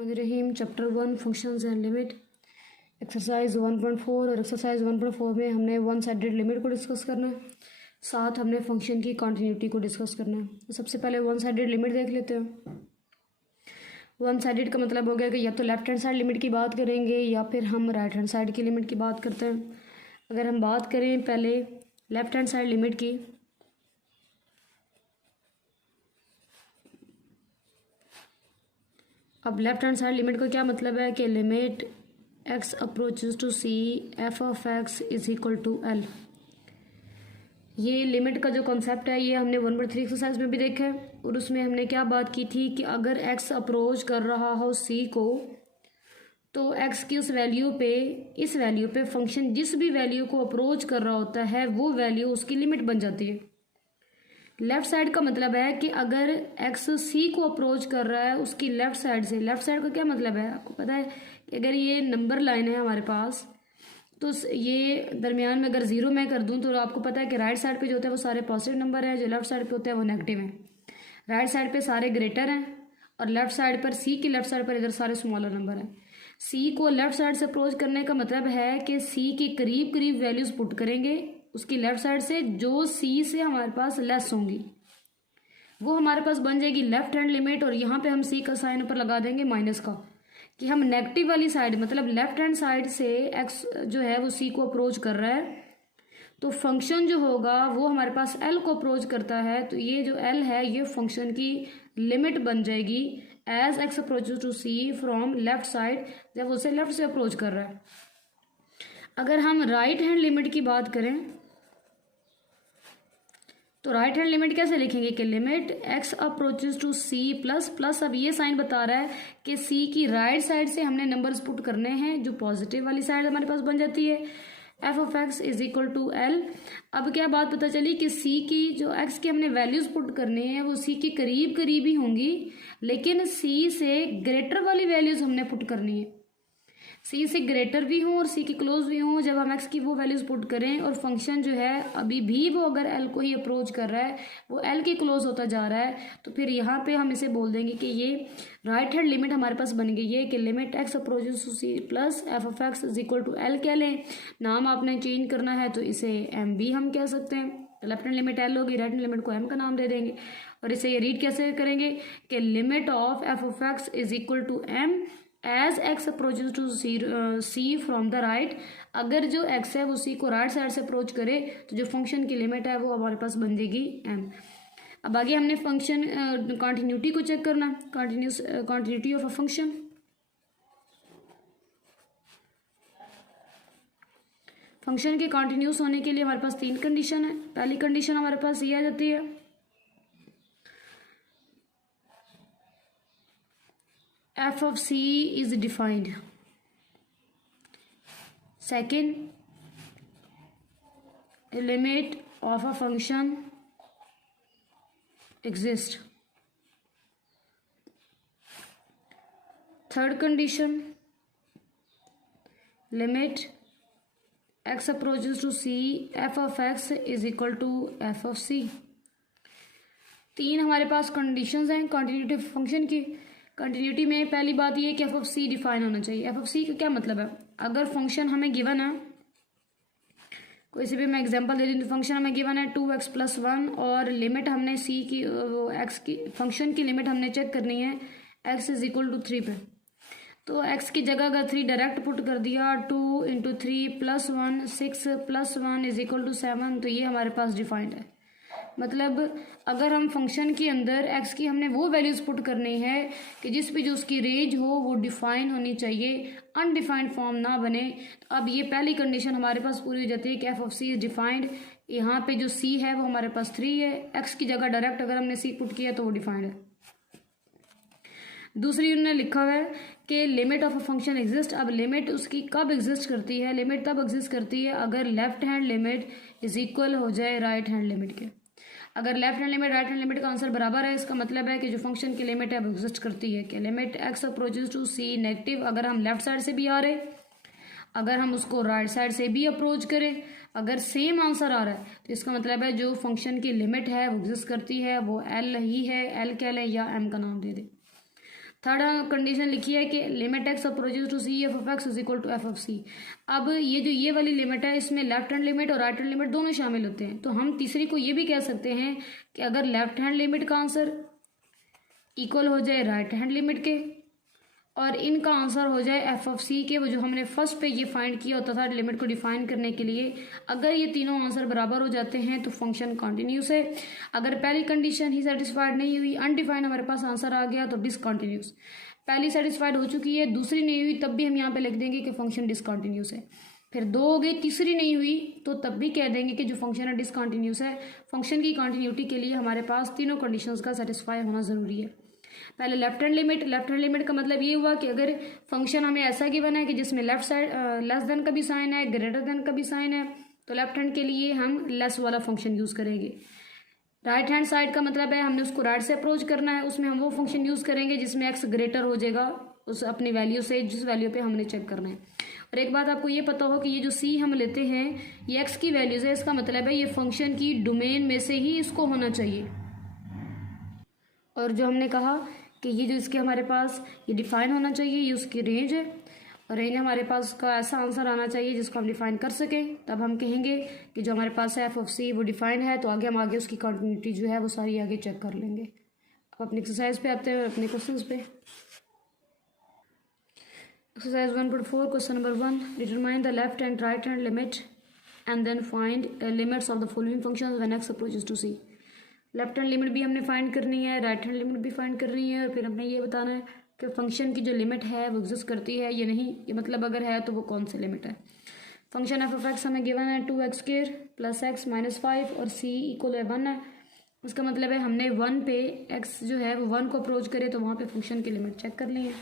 Rahim chapter 1 functions and limit exercise 1.4 और exercise 1.4 में हमने वन साइडेड लिमिट को डिस्कस करना है, साथ हमने फंक्शन की कॉन्टिन्यूटी को डिस्कस करना है। तो सबसे पहले वन साइडेड लिमिट देख लेते हैं। वन साइडेड का मतलब हो गया कि या तो लेफ्ट हैंड साइड लिमिट की बात करेंगे या फिर हम राइट हैंड साइड की लिमिट की बात करते हैं। अगर हम बात करें पहले लेफ्ट हैंड साइड लिमिट की, अब लेफ्ट हैंड साइड लिमिट का क्या मतलब है कि limit x approaches to c f of x is equal to l। ये लिमिट का जो कॉन्सेप्ट है ये हमने 1/3 एक्सरसाइज में भी देखा है और उसमें हमने क्या बात की थी कि अगर x अप्रोच कर रहा हो c को तो x की उस वैल्यू पे, इस वैल्यू पे फंक्शन जिस भी वैल्यू को अप्रोच कर रहा होता है वो वैल्यू उसकी लिमिट बन जाती है। लेफ्ट साइड का मतलब है कि अगर x c को अप्रोच कर रहा है उसकी लेफ्ट साइड से, लेफ्ट साइड का क्या मतलब है आपको पता है कि अगर ये नंबर लाइन है हमारे पास तो ये दरमियान में अगर 0 मैं कर दूं तो आपको पता है कि राइट साइड पे जो होता है वो सारे पॉजिटिव नंबर है, जो लेफ्ट साइड पे होता है वो नेगेटिव है। राइट साइड पे सारे ग्रेटर हैं और लेफ्ट साइड पर c की लेफ्ट साइड पर इधर सारे स्मॉलर नंबर हैं। c को लेफ्ट साइड से अप्रोच करने का मतलब है कि c की करीब करीब वैल्यूज पुट करेंगे उसकी लेफ्ट साइड से जो c से हमारे पास लेस होंगी, वो हमारे पास बन जाएगी लेफ्ट हैंड लिमिट। और यहाँ पे हम c का साइन ऊपर लगा देंगे माइनस का, कि हम नेगेटिव वाली साइड मतलब लेफ्ट हैंड साइड से x जो है वो c को अप्रोच कर रहा है तो फंक्शन जो होगा वो हमारे पास l को अप्रोच करता है। तो ये जो l है ये फंक्शन की लिमिट बन जाएगी as x approaches to c from left side, जब उसे लेफ्ट से अप्रोच कर रहा है। अगर हम राइट हैंड लिमिट की बात करें तो राइट हैंड लिमिट कैसे लिखेंगे कि limit x approaches to c plus plus, अब ये साइन बता रहा है कि c की राइट साइड से हमने नंबर्स पुट करने हैं, जो पॉजिटिव वाली साइड हमारे पास बन जाती है f of x is equal to l। अब क्या बात पता चली कि c की जो x की हमने वैल्यूज पुट करनी है वो c के करीब करीब ही होंगी, लेकिन c से ग्रेटर वाली वैल्यूज हमने पुट करनी है। c से ग्रेटर भी हों और c के क्लोज भी हों जब हम x की वो वैल्यूज पुट करें और फंक्शन जो है अभी भी वो अगर l को ही अप्रोच कर रहा है, वो l के क्लोज होता जा रहा है, तो फिर यहाँ पे हम इसे बोल देंगे कि ये राइट हैंड लिमिट हमारे पास बन गई है कि limit x approaches to c plus f of x is equal to l कह लें। नाम आपने चेंज करना है तो इसे m भी हम कह सकते हैं। लेफ्ट हैंड लिमिट l होगी, राइट हैंड लिमिट को m का नाम दे देंगे। और इसे ये रीड कैसे करेंगे कि limit of f of x is equal to m as x approaches to c from the right. अगर जो x है वो c को राइट साइड से अप्रोच करे तो जो फंक्शन की लिमिट है वो हमारे पास बन जाएगी m। अब आगे हमने फंक्शन कॉन्टिन्यूटी को चेक करना, continuity of a function. Function के कॉन्टिन्यूस होने के लिए हमारे पास 3 कंडीशन है। पहली कंडीशन हमारे पास ये आ जाती है f of c is defined। Second, a limit of a function exists। Third condition, limit x approaches to c f of x is equal to f of c। 3 हमारे पास कंडीशंस हैं continuity function की। Continuity में पहली बात ये कि F of C define होना चाहिए। एफ ऑफ सी का क्या मतलब है, अगर फंक्शन हमें गिवन है, कोई से भी मैं एग्जांपल दे दूँ तो फंक्शन हमें गिवन है 2x + 1 और लिमिट हमने सी की एक्स की फंक्शन की लिमिट हमने चेक करनी है x इज इक्वल टू 3 पे। तो x की जगह अगर 3 डायरेक्ट पुट कर दिया 2 × 3 + 1 6 + 1 इज इक्वल टू 7, तो ये हमारे पास डिफाइंड है। मतलब अगर हम फंक्शन के अंदर x की हमने वो वैल्यूज पुट करनी है कि जिस भी जो उसकी रेंज हो वो डिफाइन होनी चाहिए, अनडिफाइंड फॉर्म ना बने। तो अब ये पहली कंडीशन हमारे पास पूरी हो जाती है कि f of c is defined. यहाँ पे जो c है वो हमारे पास 3 है, x की जगह डायरेक्ट अगर हमने c पुट किया तो वो डिफाइंड है। दूसरी उन्होंने लिखा हुआ है कि limit of a function exist. अब लिमिट उसकी कब एग्जिस्ट करती है, लिमिट तब एग्जिस्ट करती है अगर left hand limit is equal हो जाए राइट हैंड लिमिट के। अगर left hand limit right hand limit का आंसर बराबर है, इसका मतलब है कि जो फंक्शन की लिमिट है वो एग्जिस्ट करती है कि limit x approaches to c negative, अगर हम लेफ्ट साइड से भी आ रहे, अगर हम उसको राइट साइड से भी अप्रोच करें, अगर सेम आंसर आ रहा है तो इसका मतलब है जो फंक्शन की लिमिट है वो एग्जिस्ट करती है, वो l ही है, l कह लें या m का नाम दे दे। थर्ड कंडीशन लिखी है कि limit x approaches to C F of x is equal to f of c. अब ये जो ये वाली लिमिट है इसमें लेफ्ट हैंड लिमिट और राइट हैंड लिमिट दोनों शामिल होते हैं, तो हम तीसरी को ये भी कह सकते हैं कि अगर लेफ्ट हैंड लिमिट का आंसर इक्वल हो जाए राइट हैंड लिमिट के और इनका आंसर हो जाए एफ ऑफ सी के, वो जो हमने फर्स्ट पे ये फाइंड किया होता था लिमिट को डिफाइन करने के लिए, अगर ये तीनों आंसर बराबर हो जाते हैं तो फंक्शन कॉन्टिन्यूस है। अगर पहली कंडीशन ही सेटिस्फाइड नहीं हुई, अनडिफाइंड हमारे पास आंसर आ गया, तो डिसकंटिन्यूस। पहली सेटिस्फाइड हो चुकी है, दूसरी नहीं हुई, तब भी हम यहाँ पे लिख देंगे कि फंक्शन डिसकंटिन्यूस है। फिर दो हो गई, तीसरी नहीं हुई तो तब भी कह देंगे कि जो फंक्शन है डिसकंटिन्यूस है। फंक्शन की कॉन्टिन्यूटी के लिए हमारे पास तीनों कंडीशंस का सेटिस्फाई होना ज़रूरी है। पहले लेफ्ट हैंड लिमिट का मतलब ये हुआ कि अगर फंक्शन हमें ऐसा गिवन है कि जिसमें लेफ्ट साइड लेस देन का भी साइन है, ग्रेटर देन का भी साइन है, तो लेफ्ट हैंड के लिए हम लेस वाला फंक्शन यूज़ करेंगे। राइट हैंड साइड का मतलब है हमने उसको राइट से अप्रोच करना है, उसमें हम वो फंक्शन यूज़ करेंगे जिसमें एक्स ग्रेटर हो जाएगा उस अपनी वैल्यू से, जिस वैल्यू पे हमने चेक करना है। और एक बात आपको ये पता हो कि ये जो सी हम लेते हैं ये एक्स की वैल्यूज है, इसका मतलब है ये फंक्शन की डोमेन में से ही इसको होना चाहिए। और जो हमने कहा कि ये जो इसके हमारे पास ये डिफाइन होना चाहिए, ये उसकी रेंज है और रेंज हमारे पास का ऐसा आंसर आना चाहिए जिसको हम डिफाइन कर सकें, तब हम कहेंगे कि जो हमारे पास है एफ ऑफ सी वो डिफाइंड है, तो आगे हम आगे उसकी कॉन्टिन्यूटी जो है वो सारी आगे चेक कर लेंगे। अब अपनी एक्सरसाइज पे आते हैं और अपने क्वेश्चंस पे। Exercise 1.4 question number 1, determine the left and right hand limit and then find limits of the following functions when x approaches to c. Left hand limit भी हमने फाइंड करनी है, राइट हैंड लिमिट भी find करनी है, और फिर हमने ये बताना है कि फंक्शन की जो लिमिट है वो एग्जिस्ट करती है या नहीं, ये मतलब अगर है तो वो कौन सी लिमिट है। फंक्शन एफ ऑफ एक्स हमें गिवन है 2x² + x - 5 और c = 1 है। उसका मतलब है हमने 1 पे x जो है वो 1 को अप्रोच करे तो वहाँ पे फंक्शन की लिमिट चेक कर ली है।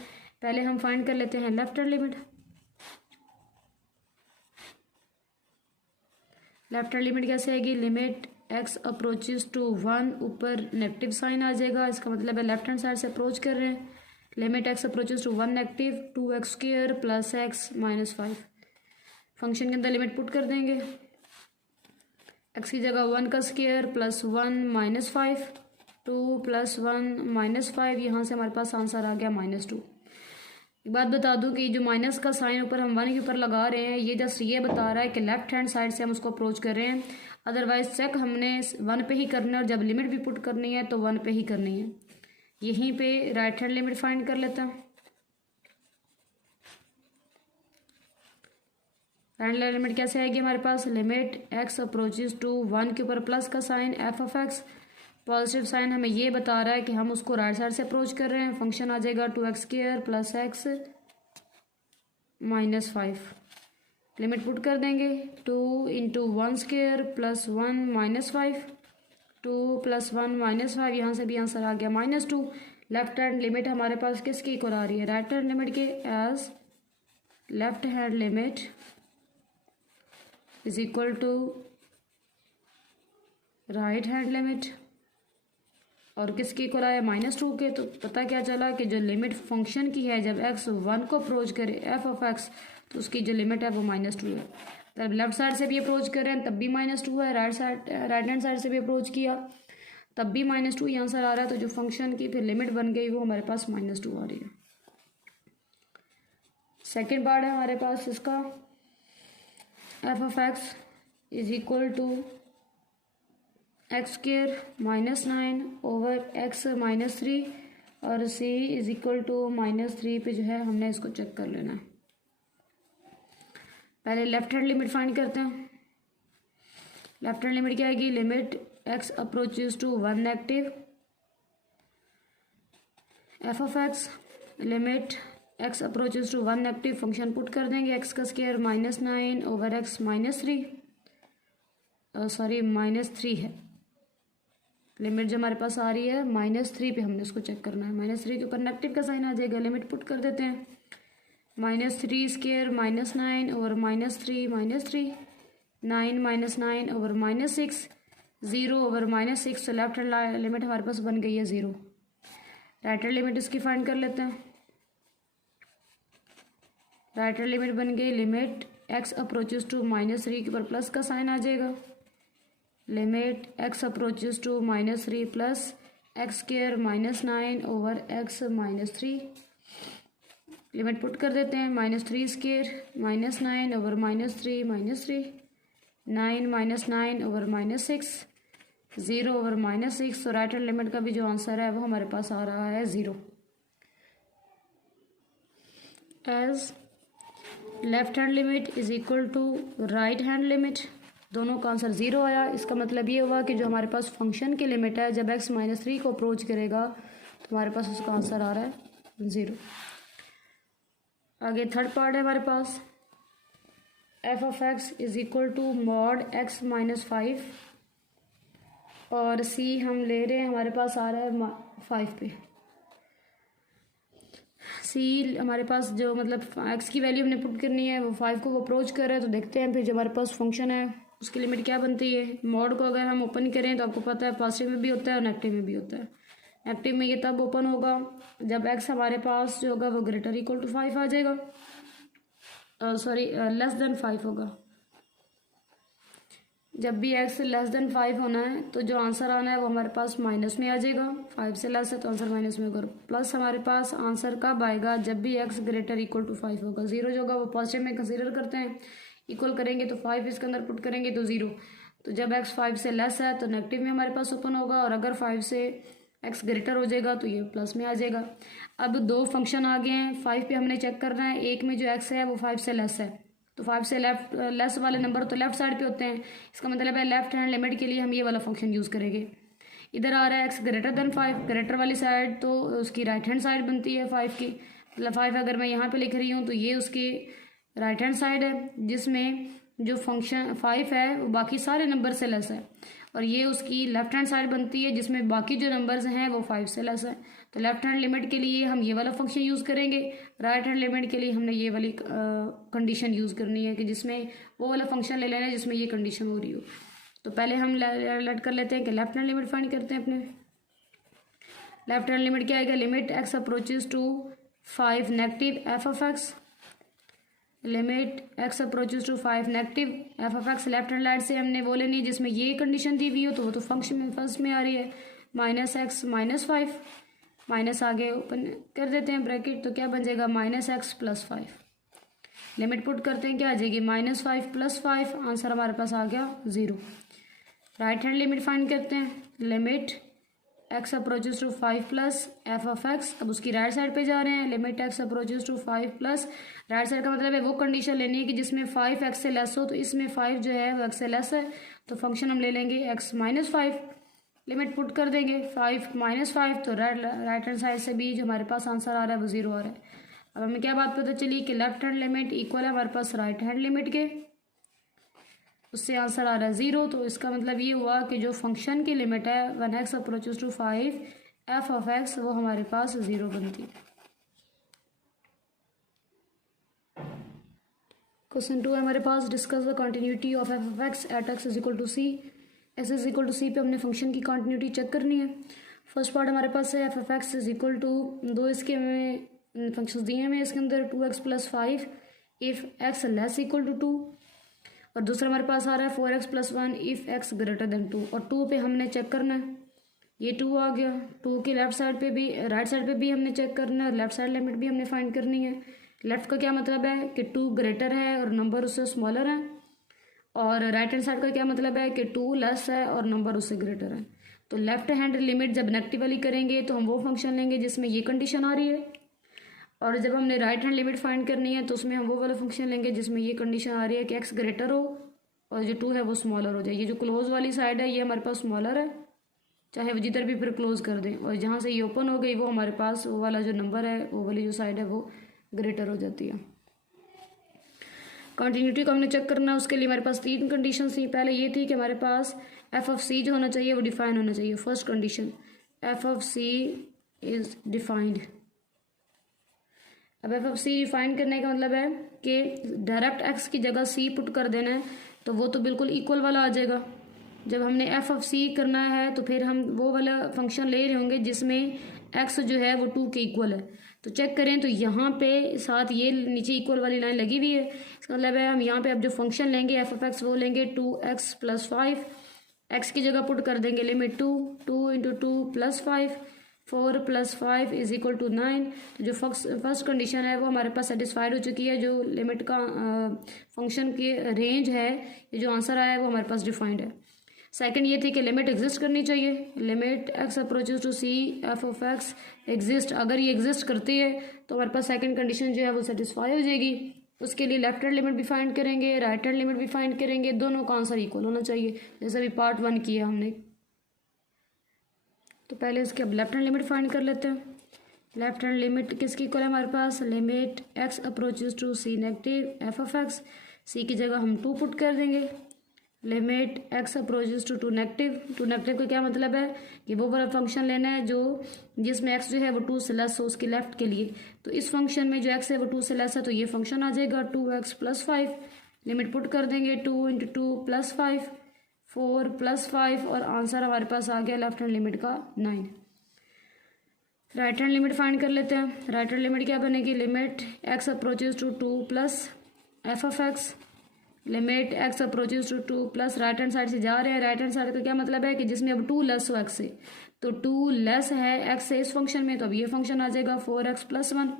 पहले हम फाइंड कर लेते हैं left hand limit. Left hand limit कैसे आएगी, लिमिट x अप्रोचेस टू 1, ऊपर नेगेटिव साइन आ जाएगा, इसका मतलब है लेफ्ट हैंड साइड से अप्रोच कर रहे हैं। Limit x approaches to 1 negative 2x² + x - 5। Function के अंदर लिमिट पुट कर देंगे, x की जगह 1 का स्क्वायर + 1 - 5, 2 + 1 - 5, यहाँ से हमारे पास आंसर आ गया -2। एक बात बता दूं कि जो माइनस का साइन ऊपर हम 1 के ऊपर लगा रहे हैं ये जस्ट ये बता रहा है कि लेफ्ट हैंड साइड से हम उसको अप्रोच कर रहे हैं, अदरवाइज चेक हमने 1 पे ही करना है और जब लिमिट भी पुट करनी है तो 1 पे ही करनी है। यहीं पे राइट हैंड लिमिट फाइंड कर लेते हैं। राइट हैंड लिमिट कैसे आएगी हमारे पास, लिमिट x अप्रोचेस टू 1 के ऊपर प्लस का sign f of x, positive sign हमें ये बता रहा है कि हम उसको राइट साइड से अप्रोच कर रहे हैं। फंक्शन आ जाएगा 2x² + x - 5। लिमिट पुट कर देंगे, 2 × 1² + 1 - 5, 2 + 1 - 5, यहाँ से भी आंसर आ गया -2। लेफ्ट हैंड लिमिट हमारे पास किसकी इक्वल आ रही है, राइट हैंड लिमिट के, as left hand limit is equal to right hand limit, और किसकी इक्वल आया -2 के। तो पता क्या चला कि जो लिमिट फंक्शन की है जब x 1 को अप्रोच करे f ऑफ x, तो उसकी जो लिमिट है वो -2 है। तब लेफ्ट साइड से भी अप्रोच कर रहे हैं तब भी -2 है, राइट हैंड साइड से भी अप्रोच किया तब भी -2 ही आंसर आ रहा है। तो जो फंक्शन की फिर लिमिट बन गई वो हमारे पास -2 आ रही है। सेकेंड पार्ट है हमारे पास इसका, f of x is equal to x² - 9 over x - 3 और c इज इक्वल टू -3 पे जो है हमने इसको चेक कर लेना है। पहले लेफ्ट हैंड लिमिट फाइंड करते हैं। लेफ्ट हैंड लिमिट क्या आएगी, limit x approaches to 1 negative f of x, limit x approaches to 1 negative, function put कर देंगे, x का स्क्वायर -9 ओवर x - 3, सॉरी -3 है। लिमिट जो हमारे पास आ रही है -3 पे हमने उसको चेक करना है। -3 के ऊपर नेगेटिव का साइन आ जाएगा, लिमिट पुट कर देते हैं, -3² -9 ओवर -3 -3, 9 - 9 ओवर -6, 0 ओवर -6। तो लेफ्ट हैंड लिमिट हमारे पास बन गई है 0। राइट हैंड लिमिट इसकी फाइंड कर लेते हैं। राइट हैंड लिमिट बन गई, लिमिट x अप्रोचेस टू -3 के ऊपर प्लस का साइन आ जाएगा, limit x approaches to -3 plus x square -9 over x -3, limit put कर देते हैं, -3 स्क्वायर -9 ओवर -3 -3, 9 -9 ओवर -6, 0 ओवर -6। तो राइट हैंड लिमिट का भी जो आंसर है वो हमारे पास आ रहा है 0। As left hand limit is equal to right hand limit, दोनों का आंसर 0 आया। इसका मतलब ये हुआ कि जो हमारे पास फंक्शन की लिमिट है जब x -3 को अप्रोच करेगा तो हमारे पास उसका आंसर आ रहा है 0। आगे थर्ड पार्ट है हमारे पास, f of x is equal to mod x -5 और c हम ले रहे हैं, हमारे पास आ रहा है 5 पे। सी हमारे पास जो मतलब x की वैल्यू हमने पुट करनी है वो 5 को वो अप्रोच कर रहा है। तो देखते हैं फिर जो हमारे पास फंक्शन है उसकी लिमिट क्या बनती है। मॉड को अगर हम ओपन करें तो आपको पता है पॉजिटिव में भी होता है और नेगेटिव में भी होता है। नेगेटिव में ये तब ओपन होगा जब x हमारे पास जो होगा वो ग्रेटर इक्वल टू 5 आ जाएगा, सॉरी लेस देन 5 होगा। जब भी x लेस देन 5 होना है तो जो आंसर आना है वो हमारे पास माइनस में आ जाएगा, 5 से लेस है तो आंसर माइनस में होगा। प्लस हमारे पास आंसर कब आएगा जब भी x ग्रेटर इक्वल टू 5 होगा। 0 जो होगा वो पॉजिटिव में कंसीडर करते हैं, इक्वल करेंगे तो 5 इसके अंदर पुट करेंगे तो 0। तो जब x 5 से लेस है तो नेगेटिव में हमारे पास ओपन होगा और अगर 5 से x ग्रेटर हो जाएगा तो ये प्लस में आ जाएगा। अब दो फंक्शन आ गए हैं, 5 पे हमने चेक करना है। एक में जो x है वो 5 से लेस है, तो 5 से लेस वाले नंबर तो लेफ्ट साइड पे होते हैं। इसका मतलब है लेफ्ट हैंड लिमिट के लिए हम ये वाला फंक्शन यूज़ करेंगे। इधर आ रहा है x ग्रेटर देन 5, ग्रेटर वाली साइड तो उसकी राइट हैंड साइड बनती है 5 की। मतलब 5 अगर मैं यहाँ पे लिख रही हूँ तो ये उसकी राइट हैंड साइड है जिसमें जो फंक्शन 5 है वो बाकी सारे नंबर से लेस है, और ये उसकी लेफ्ट हैंड साइड बनती है जिसमें बाकी जो नंबर्स हैं वो 5 से लेस है। तो लेफ्ट हैंड लिमिट के लिए हम ये वाला फंक्शन यूज़ करेंगे, राइट हैंड लिमिट के लिए हमने ये वाली कंडीशन यूज़ करनी है कि जिसमें वो वाला फंक्शन ले लेना है जिसमें ये कंडीशन हो रही हो। तो पहले हम लेट कर लेते हैं कि लेफ्ट हैंड लिमिट फाइंड करते हैं। अपने लेफ्ट हैंड लिमिट क्या आएगा, limit x approaches to 5 negative F of x, limit x approaches to 5 negative F of x. Left hand side से हमने वो लेनी है जिसमें ये कंडीशन दी हुई हो, तो वो तो फंक्शन में फर्स्ट में आ रही है -x -5, माइनस आगे ओपन कर देते हैं ब्रैकेट, तो क्या बन जाएगा -x + 5। लिमिट पुट करते हैं, क्या आ जाएगी -5 + 5, आंसर हमारे पास आ गया 0। राइट हैंड लिमिट फाइंड करते हैं, limit x approaches to 5 plus F of x. अब उसकी राइट साइड पे जा रहे हैं, limit x approaches to 5 plus, right side का मतलब है वो कंडीशन लेनी है कि जिसमें 5 x से लेस हो, तो इसमें 5 जो है वो x से लेस है, तो फंक्शन हम ले लेंगे x -5। लिमिट पुट कर देंगे 5 -5, तो राइट हैंड साइड से भी जो हमारे पास आंसर आ रहा है वो 0 आ रहा है। अब हमें क्या बात पता चली कि लेफ्ट हैंड लिमिट इक्वल है हमारे पास राइट हैंड लिमिट के, उससे आंसर आ रहा है 0। तो इसका मतलब ये हुआ कि जो फंक्शन की लिमिट है when x approaches to 5 f of x वो हमारे पास 0 बनती है। क्वेश्चन 2 है हमारे पास, discuss the continuity of f of x at x is equal to c. S is equal to c पे हमने फंक्शन की कंटिन्यूटी चेक करनी है। फर्स्ट पार्ट हमारे पास है F of x is equal to, दो इसके हमें फंक्शंस दिए हैं इसके अंदर 2x + 5 if x less equal to 2, और दूसरा हमारे पास आ रहा है 4x + 1 if x greater than 2। और 2 पे हमने चेक करना है, ये 2 आ गया, 2 की लेफ्ट साइड पे भी राइट साइड पे भी हमने चेक करना है, लेफ्ट साइड लिमिट भी हमने फाइंड करनी है। लेफ्ट का क्या मतलब है कि 2 ग्रेटर है और नंबर उससे स्मॉलर है, और राइट हैंड साइड का क्या मतलब है कि 2 लेस है और नंबर उससे ग्रेटर है। तो लेफ्ट हैंड लिमिट जब नेगेटिव वाली करेंगे तो हम वो फंक्शन लेंगे जिसमें ये कंडीशन आ रही है, और जब हमने राइट हैंड लिमिट फाइंड करनी है तो उसमें हम वो वाला फंक्शन लेंगे जिसमें ये कंडीशन आ रही है कि x ग्रेटर हो और जो 2 है वो स्मॉलर हो जाए। ये जो क्लोज वाली साइड है ये हमारे पास स्मॉलर है, चाहे वो जिधर भी फिर क्लोज कर दें, और जहाँ से ये ओपन हो गई वो हमारे पास वो वाला जो नंबर है वो वाली जो साइड है वो ग्रेटर हो जाती है। कंटिन्यूटी को हमने चेक करना है, उसके लिए हमारे पास 3 कंडीशन थी। पहले ये थी कि हमारे पास एफ ऑफ सी जो होना चाहिए वो डिफाइन होना चाहिए। First condition F of C is defined. अब एफ ऑफ सी डिफाइन करने का मतलब है कि डायरेक्ट एक्स की जगह सी पुट कर देना है, तो वो तो बिल्कुल इक्वल वाला आ जाएगा। जब हमने एफ ऑफ सी करना है तो फिर हम वो वाला फंक्शन ले रहे होंगे जिसमें एक्स जो है वो 2 के इक्वल है। तो चेक करें तो यहाँ पे साथ ये नीचे इक्वल वाली लाइन लगी हुई है, इसका मतलब है हम यहाँ पे अब जो फंक्शन लेंगे एफ ऑफ एक्स वो लेंगे 2x + 5 एक्स की जगह पुट कर देंगे limit 2 into 2 plus 5, 4 plus 5 is equal to 9। तो जो फर्स्ट कंडीशन है वो हमारे पास सेटिस्फाइड हो चुकी है। जो लिमिट का फंक्शन की रेंज है, ये जो आंसर आया है वो हमारे पास डिफाइंड है। सेकंड ये थी कि लिमिट एग्जिस्ट करनी चाहिए, limit x approaches to C F of x exist. अगर ये एग्जिस्ट करती है तो हमारे पास सेकंड कंडीशन जो है वो सेटिस्फाई हो जाएगी। उसके लिए लेफ्ट हैंड लिमिट भी फाइंड करेंगे, राइट हैंड लिमिट भी फाइंड करेंगे, दोनों का आंसर इक्वल होना चाहिए, जैसे अभी पार्ट 1 किया हमने। तो पहले इसके अब लेफ्ट हैंड लिमिट फाइंड कर लेते हैं। लेफ्ट हैंड लिमिट किसकी इक्वल है हमारे पास, limit x approaches to c negative F of x, c की जगह हम 2 पुट कर देंगे, limit x approaches to two negative का क्या मतलब है कि वो वाला फंक्शन लेना है जो जिसमें एक्स जो है वो 2 से लेस हो, उसके लेफ्ट के लिए। तो इस फंक्शन में जो एक्स है वो 2 से लेस है, तो ये फंक्शन आ जाएगा 2x प्लस 5, लिमिट पुट कर देंगे 2 इंटू 2 प्लस 5, 4 प्लस 5 और आंसर हमारे पास आ गया लेफ्ट हैंड लिमिट का 9। राइट हैंड लिमिट फाइंड कर लेते हैं। राइट हैंड लिमिट क्या बनेगी, limit x approaches to 2 plus F of x, limit x approaches to 2 plus right hand side से जा रहे हैं, राइट हैंड साइड का क्या मतलब है कि जिसमें अब 2 लेस हो एक्स से, तो 2 लेस है एक्स से इस फंक्शन में, तो अब ये फंक्शन आ जाएगा 4x प्लस 1,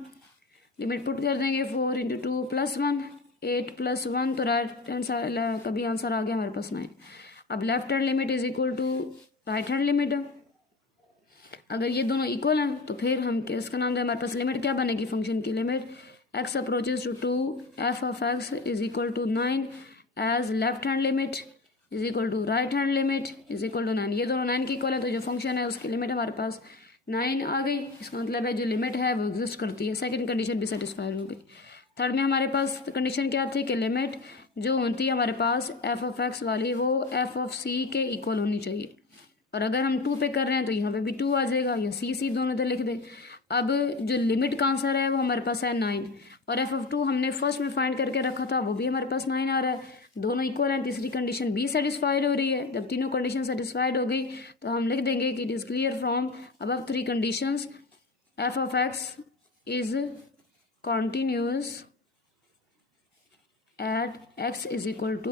लिमिट पुट कर देंगे 4 इंटू 2 प्लस 1, 8 प्लस 1, तो राइट हैंड साइड कभी आंसर आ गया हमारे पास 9। अब left hand limit is equal to right hand limit, अगर ये दोनों इक्वल हैं तो फिर हम इसका नाम दें, हमारे पास लिमिट क्या बनेगी फंक्शन की, limit x approaches to 2 f of x is equal to 9 as left hand limit is equal to right hand limit is equal to 9। ये दोनों 9 की इक्वल है, तो जो फंक्शन है उसकी लिमिट हमारे पास 9 आ गई। इसका मतलब है जो लिमिट है वो एग्जिस्ट करती है। सेकंड कंडीशन भी सेटिस्फाइड हो गई। थर्ड में हमारे पास कंडीशन क्या थी कि लिमिट जो होती है हमारे पास f of x वाली वो f of c के इक्वल होनी चाहिए, और अगर हम 2 पे कर रहे हैं तो यहाँ पे भी 2 आ जाएगा, या c दोनों इधर लिख दें। अब जो लिमिट का आंसर है वो हमारे पास है 9, और एफ ऑफ 2 हमने फर्स्ट में फाइंड करके रखा था वो भी हमारे पास 9 आ रहा है, दोनों इक्वल हैं। तीसरी कंडीशन भी सेटिस्फाइड हो रही है। जब तीनों कंडीशन सेटिस्फाइड हो गई तो हम लिख देंगे कि it is clear from above 3 conditions F of x is continuous at x is equal to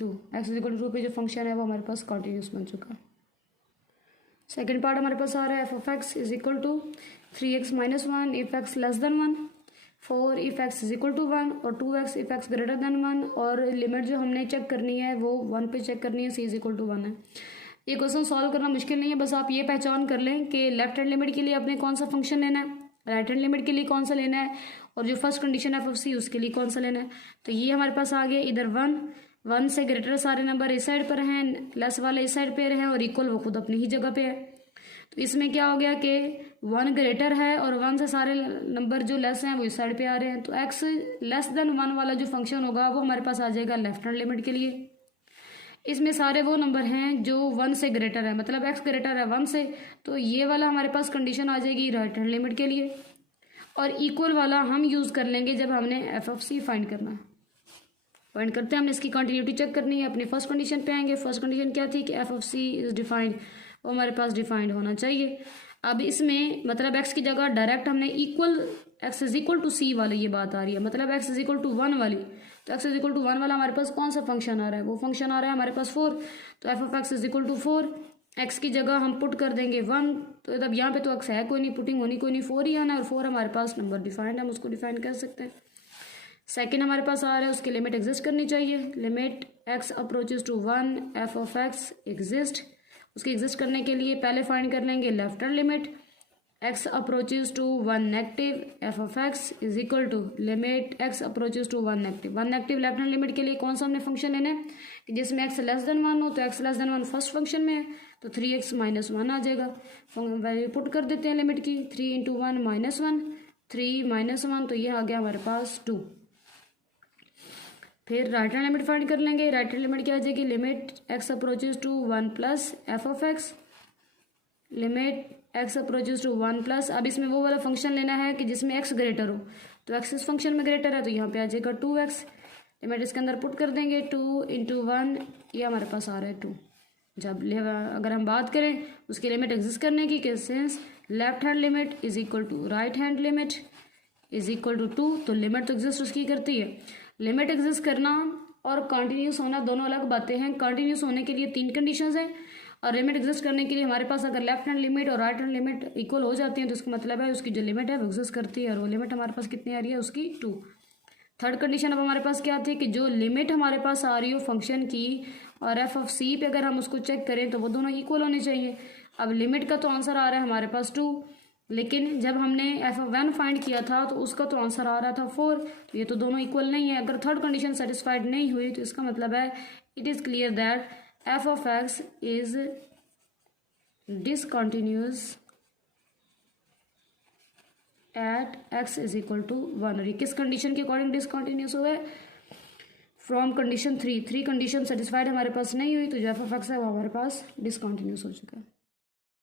2। X is equal to 2 पे जो फंक्शन है वो हमारे पास कॉन्टिन्यूस बन चुका। सेकेंड पार्ट हमारे पास आ रहा है F of x is equal to 3x minus 1 if x less than 1, 4 if x is equal to 1 और 2x if x greater than 1, और लिमिट जो हमने चेक करनी है वो 1 पे चेक करनी है, c इज इक्वल टू 1 है। ये क्वेश्चन सॉल्व करना मुश्किल नहीं है, बस आप ये पहचान कर लें कि लेफ्ट हैंड लिमिट के लिए आपने कौन सा फंक्शन लेना है, राइट हैंड लिमिट के लिए कौन सा लेना है, और जो फर्स्ट कंडीशन एफ ऑफ सी उसके लिए कौन सा लेना है। तो ये हमारे पास आ गया इधर 1 से ग्रेटर सारे नंबर इस साइड पर हैं, लेस वाले इस साइड पर हैं, और इक्वल वो खुद अपनी ही जगह पे है। तो इसमें क्या हो गया कि 1 ग्रेटर है और 1 से सारे नंबर जो लेस हैं वो इस साइड पे आ रहे हैं, तो x लेस देन 1 वाला जो फंक्शन होगा वो हमारे पास आ जाएगा लेफ्ट हैंड लिमिट के लिए। इसमें सारे वो नंबर हैं जो 1 से ग्रेटर है, मतलब x ग्रेटर है 1 से, तो ये वाला हमारे पास कंडीशन आ जाएगी राइट हैंड लिमिट के लिए, और इक्वल वाला हम यूज़ कर लेंगे जब हमने एफ ऑफ सी फाइंड करना है। फाइंड करते हैं हमने इसकी कंटिन्यूटी चेक करनी है, अपनी फर्स्ट कंडीशन पे आएंगे। फर्स्ट कंडीशन क्या थी कि F of C is defined, वो हमारे पास डिफाइंड होना चाहिए। अब इसमें मतलब x की जगह डायरेक्ट हमने equal x is equal to c वाली ये बात आ रही है, मतलब x इज इक्वल टू 1 वाली, तो x इज इक्वल टू 1 वाला हमारे पास कौन सा फंक्शन आ रहा है, वो फंक्शन आ रहा है हमारे पास 4, तो F of x is equal to 4, x की जगह हम पुट कर देंगे 1, तो तब यहाँ पे तो x है कोई नहीं, पुटिंग होनी कोई नहीं, 4 ही आना है, और 4 हमारे पास नंबर डिफाइंड है, हम उसको डिफाइन कर सकते हैं। सेकेंड हमारे पास आ रहा है उसकी लिमिट एग्जिस्ट करनी चाहिए, limit x approaches to 1 F of x exist. उसकी एग्जिस्ट करने के लिए पहले फाइंड कर लेंगे left hand limit x approaches to 1 negative F of x is equal to limit x approaches to 1 negative. 1 negative left hand limit के लिए कौन सा हमने फंक्शन लेना है कि जिसमें x लेस देन 1 हो, तो x less than 1 first function में है, तो 3x माइनस 1 आ जाएगा। वैल्यू पुट कर देते हैं लिमिट की, 3 इंटू 1 माइनस 1, 3 माइनस 1, तो ये आ गया हमारे पास 2। फिर राइट हैंड लिमिट फाइंड कर लेंगे। राइट हैंड लिमिट क्या आ जाएगी, limit x approaches to 1 plus F of x, limit x approaches to 1 plus, अब इसमें वो वाला फंक्शन लेना है कि जिसमें x ग्रेटर हो, तो x इस फंक्शन में ग्रेटर है, तो यहाँ पे आ जाएगा 2x, लिमिट इसके अंदर पुट कर देंगे 2 इंटू 1, ये हमारे पास आ रहा है 2। जब अगर हम बात करें उसकी लिमिट एग्जिस्ट करने की, कि since left hand limit is equal to right hand limit is equal to 2, तो लिमिट तो एग्जिस्ट उसकी करती है। लिमिट एग्जिस्ट करना और कंटिन्यूस होना दोनों अलग बातें हैं। कंटिन्यूस होने के लिए 3 कंडीशंस हैं और लिमिट एग्जिस्ट करने के लिए हमारे पास अगर लेफ्ट हैंड लिमिट और राइट हैंड लिमिट इक्वल हो जाती हैं तो इसका मतलब है उसकी जो लिमिट है वो एग्जिस्ट करती है और वो लिमिट हमारे पास कितनी आ रही है उसकी 2। थर्ड कंडीशन अब हमारे पास क्या थी कि जो लिमिट हमारे पास आ रही हो फंक्शन की और एफ ऑफ सी पे अगर हम उसको चेक करें तो वो दोनों इक्वल होने चाहिए। अब लिमिट का तो आंसर आ रहा है हमारे पास 2, लेकिन जब हमने एफ ऑफ वन फाइंड किया था तो उसका तो आंसर आ रहा था 4, तो ये तो दोनों इक्वल नहीं है। अगर थर्ड कंडीशन सेटिस्फाइड नहीं हुई तो इसका मतलब है it is clear that F of x is discontinuous at x is equal to 1। और ये किस कंडीशन के अकॉर्डिंग डिसकंटिन्यूअस हुआ है? फ्रॉम कंडीशन 3 कंडीशन सेटिस्फाइड हमारे पास नहीं हुई तो जो एफ ऑफ एक्स है वो हमारे पास डिसकंटिन्यूअस हो चुका है।